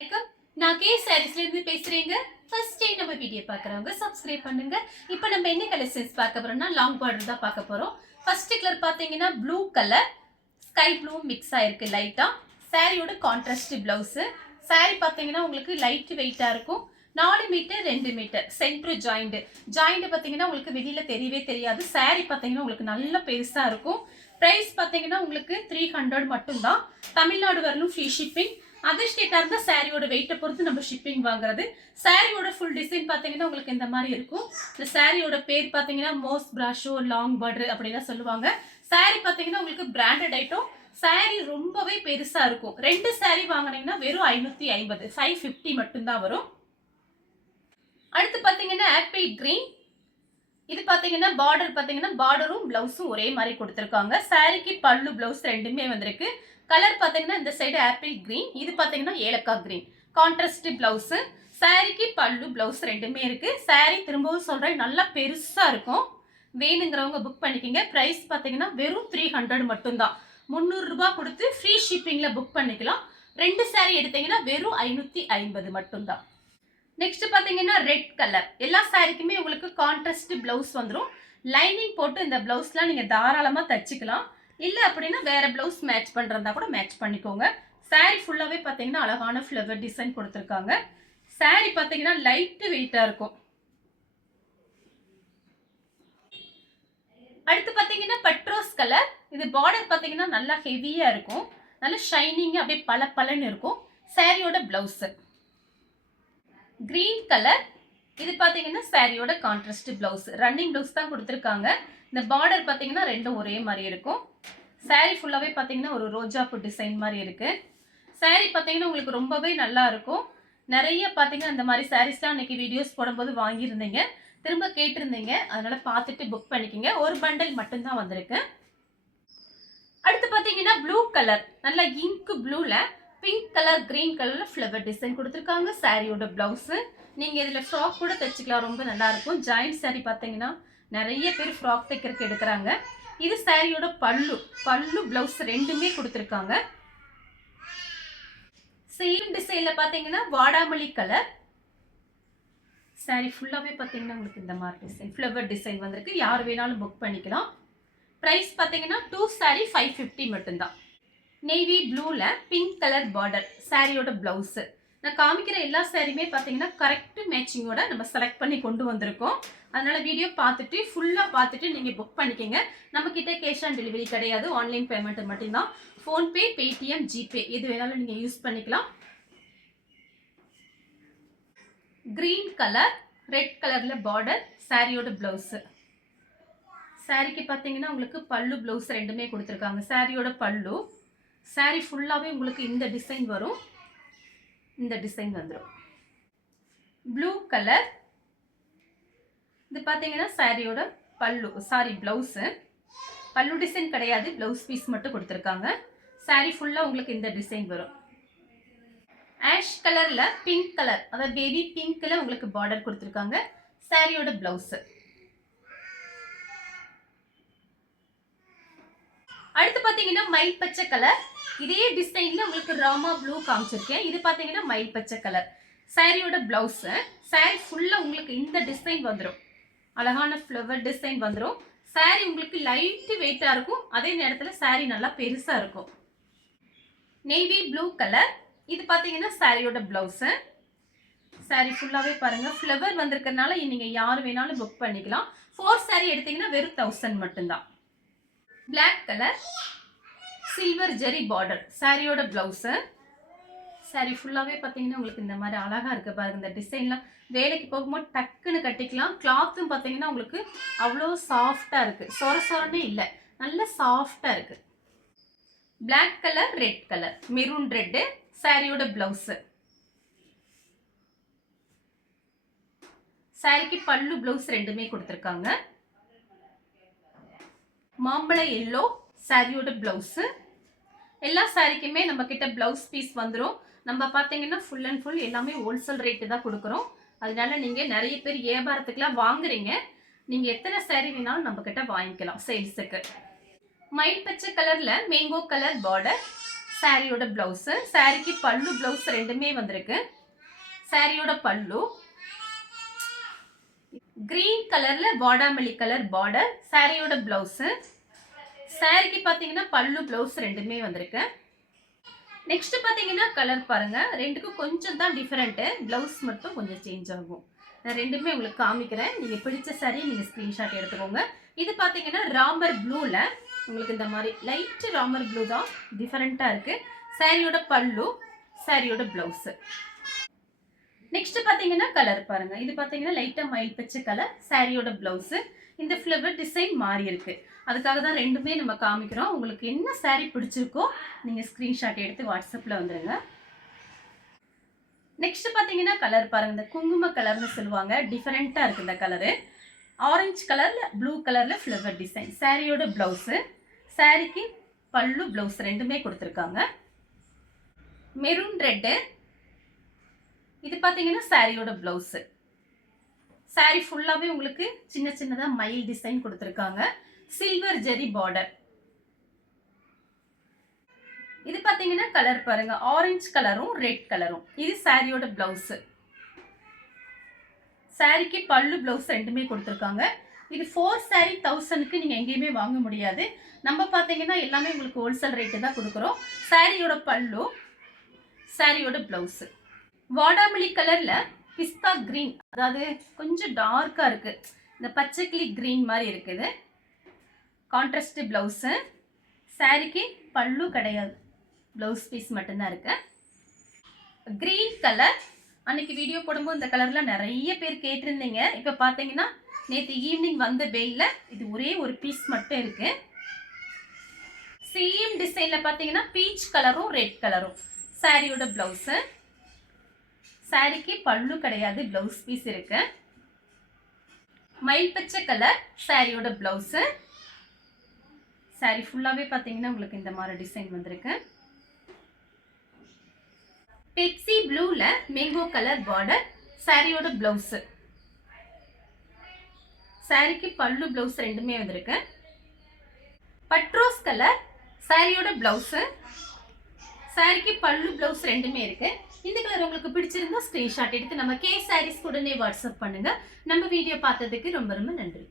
வணக்கம். நான் கே சாரீஸ்ல இருந்து பேசுறேங்க. ஃபர்ஸ்ட் டைம் நம்ம வீடியோ பார்க்குறவங்க சப்ஸ்கிரைப் பண்ணுங்க. இப்போ நம்ம என்ன கலெக்ஷன்ஸ் பார்க்க போறோம்னா லாங் பார்டர் தான் பார்க்க போறோம். ஃபர்ஸ்ட் கலர் பார்த்தீங்கன்னா blue colour sky blue mix ஆயிருக்கு லைட்டா. சாரியோட கான்ட்ராஸ்ட் பிளவுஸ். சாரி பார்த்தீங்கன்னா உங்களுக்கு லைட் வெயிட்டா இருக்கும். 4 மீட்டர் 2 மீட்டர் சென்டர் ஜாயிண்ட் பார்த்தீங்கன்னா உங்களுக்கு வெளியில தெரியவே தெரியாது. சாரி பார்த்தீங்கன்னா உங்களுக்கு நல்ல பெருசா இருக்கும். பிரைஸ் பார்த்தீங்கன்னா உங்களுக்கு 300 மட்டும்தான். தமிழ்நாடு வரலும் ஃப்ரீ ஷிப்பிங். அதர் ஸ்டேட்டா இருந்தா சாரியோட வெயிட்டை பொறுத்து நம்ம ஷிப்பிங் வாங்குறது. சாரியோட ஃபுல் டிசைன் பாத்தீங்கன்னா உங்களுக்கு இந்த மாதிரி இருக்கும். இந்த சாரியோட பேர் பாத்தீங்கன்னா மோஸ் பிராஷோ லாங் பார்டர் அப்படிலாம் சொல்லுவாங்க. சாரி பாத்தீங்கன்னா உங்களுக்கு பிராண்டட் ஐட்டம். சாரி ரொம்பவே பெருசா இருக்கும். 2 சாரி வாங்கினீங்கன்னா வெறும் 550 550 மட்டும்தான் வரும். அடுத்து பாத்தீங்கன்னா ஆப்பிள் கிரீன். இது பாத்தீங்கன்னா பார்டரும் பிளவுஸும் ஒரே மாதிரி கொடுத்துருக்காங்க. சாரிக்கு பல்லு பிளவுஸ் ரெண்டுமே வந்திருக்கு. கலர் பாத்தீங்கன்னா இந்த சைடு ஆப்பிள் கிரீன், இது பாத்தீங்கன்னா ஏலக்காய் கிரீன். Contrast blouse. சாரிக்கு பல்லு பிளவுஸ் ரெண்டுமே இருக்கு. சாரி திரும்பவும் சொல்றேன் நல்லா பெருசா இருக்கும். வேணுங்கிறவங்க புக் பண்ணிக்கோங்க. பிரைஸ் பாத்தீங்கன்னா வெறும் 300 மட்டும்தான். 300 ரூபாய் கொடுத்து ஃப்ரீ ஷிப்பிங்ல புக் பண்ணிக்கலாம். 2 சாரி எடுத்தீங்கன்னா வெறும் 550 மட்டும்தான். நெக்ஸ்ட் பாத்தீங்கன்னா ரெட் கலர். எல்லா சாரிக்குமே உங்களுக்கு கான்ட்ராஸ்ட் பிளவுஸ் வந்துடும். லைனிங் போட்டு இந்த பிளவுஸ்லாம் நீங்க தாராளமா தச்சுக்கலாம். இல்ல அப்படின்னா வேற பிளவுஸ் மேட்ச் பண்றதா கூட மேட்ச் பண்ணிக்கோங்க. சாரி ஃபுல்லாவே பாத்தீங்கன்னா அழகான ஃப்ளவர் டிசைன் கொடுத்துருக்காங்க. சாரி பாத்தீங்கன்னா லைட் வெயிட்டா இருக்கும். அடுத்து பாத்தீங்கன்னா பட்ரோஸ் கலர். இது பார்டர் பாத்தீங்கன்னா நல்லா ஹெவியா இருக்கும். நல்ல ஷைனிங்கா அப்படியே பல பலன்னு இருக்கும். சாரியோட பிளவுஸ் கிரீன் கலர். இது பாத்தீங்கன்னா சாரியோட கான்ட்ராஸ்ட் பிளவுஸ். ரன்னிங் பிளவுஸ் தான் கொடுத்துருக்காங்க. இந்த பார்டர் பாத்தீங்கன்னா ரெண்டும் ஒரே மாதிரி இருக்கும். சாரி ஃபுல்லாவே பாத்தீங்கன்னா ஒரு ரோஜா பூ டிசைன் மாதிரி இருக்கு. சாரி பாத்தீங்கன்னா உங்களுக்கு ரொம்பவே நல்லா இருக்கும். நிறைய பாத்தீங்கன்னா இந்த மாதிரி சாரீஸ்லாம் அன்னைக்கு வீடியோஸ் போடும்போது வாங்கியிருந்தீங்க, திரும்ப கேட்டிருந்தீங்க. அதனால பார்த்துட்டு புக் பண்ணிக்கோங்க. ஒரு பண்டல் மட்டும்தான் வந்திருக்கு. அடுத்து பாத்தீங்கன்னா ப்ளூ கலர். நல்ல இங்க் ப்ளூல பிங்க் கலர் கிரீன் கலர்ல ஃப்ளவர் டிசைன் கொடுத்துருக்காங்க. சாரியோட பிளவுஸ். நீங்க இதுல ஃப்ராக் கூட தைச்சிக்கலாம். ரொம்ப நல்லா இருக்கும். ஜாயிண்ட் சாரி பாத்தீங்கன்னா நிறைய பேர் ஃப்ராக் தைக்கிறதுக்கு எடுக்கிறாங்க. இது சாரியோட பல்லு பிளவுஸ் ரெண்டுமே கொடுத்துருக்காங்க. சேம் டிசைன்ல பாத்தீங்கன்னா வாடாமல்லி கலர். சாரி ஃபுல்லாவே பாத்தீங்கன்னா உங்களுக்கு இந்த மாதிரி டிசைன் ஃப்ளவர் டிசைன் வந்திருக்கு. யார் வேணாலும் புக் பண்ணிக்கலாம். பிரைஸ் பாத்தீங்கன்னா 2 சாரி 550 மட்டும்தான். நேவி ப்ளூல பிங்க் கலர் பார்டர். சாரியோட பிளவுஸ். நான் காமிக்கிற எல்லா சாரியுமே பார்த்தீங்கன்னா கரெக்ட் மேட்சிங்கோட நம்ம செலக்ட் பண்ணி கொண்டு வந்திருக்கோம். அதனால வீடியோ பார்த்துட்டு ஃபுல்லாக பார்த்துட்டு நீங்கள் புக் பண்ணிக்கோங்க. நம்மக்கிட்ட கேஷ் ஆன் டெலிவரி கிடையாது. ஆன்லைன் பேமெண்ட் மட்டும்தான். ஃபோன்பே, பேடிஎம், ஜிபே எது வேணாலும் நீங்கள் யூஸ் பண்ணிக்கலாம். கிரீன் கலர் ரெட் கலரில் பார்டர். சாரியோட பிளவுஸ். சாரிக்கு பார்த்தீங்கன்னா உங்களுக்கு பல்லு பிளவுஸ் ரெண்டுமே கொடுத்துருக்காங்க. சாரியோட பல்லு. சாரி ஃபுல்லாவே உங்களுக்கு இந்த டிசைன் வரும். இந்த டிசைன் வந்துடும். Blue colour. இது பாத்தீங்கன்னா சாரியோட பிளவுஸ். பல்லு டிசைன் கிடையாது, பிளவுஸ் பீஸ் மட்டும் கொடுத்துருக்காங்க. சாரி ஃபுல்லா உங்களுக்கு இந்த டிசைன் வரும். ஆஷ் கலர்ல பிங்க் கலர், அதாவது பேபி பிங்க்ல உங்களுக்கு பார்டர் கொடுத்துருக்காங்க. சாரியோட பிளவுஸ். அடுத்து பாத்தீங்கன்னா மயில் பச்சை கலர். இதே டிசைன்ல உங்களுக்கு ராமா ப்ளூ காமிச்சிருக்கேன். இது பாத்தீங்கன்னா மயில் பச்சை கலர். சாரியோட பிளவுஸ். சாரி ஃபுல்லா உங்களுக்கு இந்த டிசைன் வந்துடும். அழகான ஃப்ளவர் டிசைன் வந்துடும். சாரி உங்களுக்கு லைட் வெயிட்டா இருக்கும். அதே நேரத்துல சாரி நல்லா பெருசா இருக்கும். Navy blue colour. இது பாத்தீங்கன்னா சாரியோட பிளவுஸ். சாரி ஃபுல்லாவே பாருங்க ஃப்ளவர் வந்திருக்கிறதுனால நீங்க யார் வேணாலும் புக் பண்ணிக்கலாம். 4 சாரி எடுத்தீங்கன்னா வெறும் 1000 மட்டும்தான். பிளாக் கலர் சில்வர் ஜெரி பார்டர். சாரியோட பிளவுஸ். சாரி ஃபுல்லாவே பாத்தீங்கன்னா உங்களுக்கு இந்த மாதிரி அழகா இருக்கு பாருங்க. இந்த டிசைன்லாம் வேலைக்கு போகும்போது டக்குன்னு கட்டிக்கலாம். கிளாத்தும் பாத்தீங்கன்னா உங்களுக்கு அவ்வளோ சாஃப்டா இருக்கு. சொரனே இல்லை, நல்ல சாஃப்டா இருக்கு. Black colour red colour maroon red. சாரியோட பிளவுஸ். சாரிக்கு பல்லு பிளவுஸ் ரெண்டுமே கொடுத்துருக்காங்க. மாம்பழ எல்லோ சாரியோட பிளவுஸ். எல்லா சாரிக்குமே நம்ம கிட்ட பிளவுஸ் பீஸ் வந்துடும். நம்ம பார்த்தீங்கன்னா ஃபுல் அண்ட் ஃபுல் எல்லாமே ஹோல்சேல் ரேட்டு தான் கொடுக்குறோம். அதனால நீங்க நிறைய பேர் வியாபாரத்துக்குலாம் வாங்குறீங்க. நீங்க எத்தனை சாரி வேணாலும் நம்ம கிட்ட வாங்கிக்கலாம் சேல்ஸுக்கு. மயில் பச்சை கலர்ல மேங்கோ கலர் பார்டர். சாரியோட பிளவுஸ். சாரிக்கு பல்லு பிளவுஸ் ரெண்டுமே வந்திருக்கு. சாரியோட பல்லு கிரீன் கலர்ல பாடாமல்லி கலர் பார்டர். சாரியோட பிளவுஸ். சாரிக்கு பாத்தீங்கன்னா பல்லு பிளவுஸ் ரெண்டுமே வந்திருக்கு. நெக்ஸ்ட் பாத்தீங்கன்னா கலர் பாருங்க, ரெண்டுக்கும் கொஞ்சம் தான் டிஃபரெண்ட். பிளவுஸ் மட்டும் கொஞ்சம் சேஞ்ச் ஆகும். நான் ரெண்டுமே உங்களுக்கு காமிக்கிறேன். நீங்க பிடிச்ச சாரி நீங்க ஸ்கிரீன்ஷாட் எடுத்துக்கோங்க. இது பாத்தீங்கன்னா ராமர் ப்ளூல உங்களுக்கு இந்த மாதிரி லைட் ராமர் ப்ளூ தான், டிஃபரெண்டா இருக்கு. சாரியோட பல்லு, சாரியோட பிளவுஸ். நெக்ஸ்ட் பாத்தீங்கன்னா கலர் பாருங்க, இது பாத்தீங்கன்னா லைட்டா மயில் பச்சை கலர். சாரியோட பிளவுஸ். இந்த ஃப்ளவர் டிசைன் மாறி இருக்கு, அதுக்காக தான் ரெண்டுமே நம்ம காமிக்கிறோம். உங்களுக்கு என்ன சாரி பிடிச்சிருக்கோ நீங்க ஸ்கிரீன்ஷாட் எடுத்து வாட்ஸ்அப்ல வந்துருங்க. நெக்ஸ்ட் பாத்தீங்கன்னா கலர் பாருங்க, இந்த குங்கும கலர்னு சொல்லுவாங்க, டிஃபரெண்டா இருக்கு இந்த கலரு. ஆரஞ்சு கலர்ல ப்ளூ கலர்ல ஃப்ளவர் டிசைன். சாரியோட பிளவுஸ். சாரிக்கு பல்லு பிளவுஸ் ரெண்டுமே கொடுத்துருக்காங்க. Maroon red. இது பாத்தீங்கன்னா சாரியோட பிளவுஸ். சாரி ஃபுல்லாவே உங்களுக்கு சின்ன சின்னதா மயில் டிசைன் கொடுத்துருக்காங்க. சில்வர் ஜெரி பார்டர். இது பாத்தீங்கன்னா கலர் பாருங்க, ஆரஞ்சு கலரும் ரெட் கலரும். இது சாரியோட பிளவுஸ். சாரிக்கு பல்லு பிளவுஸ் ரெண்டுமே கொடுத்துருக்காங்க. இது 4 சாரி 1000க்கு நீங்க எங்கேயுமே வாங்க முடியாது. நம்ம பாத்தீங்கன்னா எல்லாமே உங்களுக்கு ஹோல்சேல் ரேட்டு தான் கொடுக்குறோம். சாரியோட பல்லு, சாரியோட பிளவுஸ். வாடாமல்லி கலர்ல பிஸ்தா கிரீன், அதாவது கொஞ்சம் டார்க்கா இருக்கு, இந்த பச்சைக்கிளி கிரீன் மாதிரி இருக்குது. Contrast blouse. சாரிக்கு பல்லு கிடையாது, பிளவுஸ் பீஸ் மட்டும்தான் இருக்கு. Green colour. அன்னைக்கு வீடியோ போடும்போது இந்த கலர்ல நிறைய பேர் கேட்டிருந்தீங்க. இப்ப பாத்தீங்கன்னா நேற்று ஈவினிங் வந்த வெயில்ல இது ஒரே ஒரு பீஸ் மட்டும் இருக்கு. சேம் டிசைன்ல பாத்தீங்கன்னா பீச் கலரும் ரெட் கலரும். சாரியோட பிளவுஸ். சாரிக்கு பல்லு கிடையாது, பிளவுஸ் பீஸ் இருக்கு. மயில் பச்சை கலர் சாரியோட பிளவுஸ். சாரி ஃபுல்லாவே பாத்தீங்கன்னா உங்களுக்கு இந்த மாதிரி டிசைன் வந்திருக்கு. பெப்சி ப்ளூல மேங்கோ கலர் பார்டர். சாரியோட பிளவுஸ். சாரிக்கு பல்லு பிளவுஸ் ரெண்டுமே வந்திருக்கு. பட்ரோஸ் கலர் சாரியோட பிளவுஸ். சாரிக்கு பல்லு பிளவுஸ் ரெண்டுமே இருக்கு. இந்த கலர் உங்களுக்கு பிடிச்சிருந்தா ஸ்கிரீன்ஷாட் எடுத்து நம்ம கே சாரீஸ் உடனே வாட்ஸ்அப் பண்ணுங்க. நம்ம வீடியோ பார்த்ததுக்கு ரொம்ப ரொம்ப நன்றி.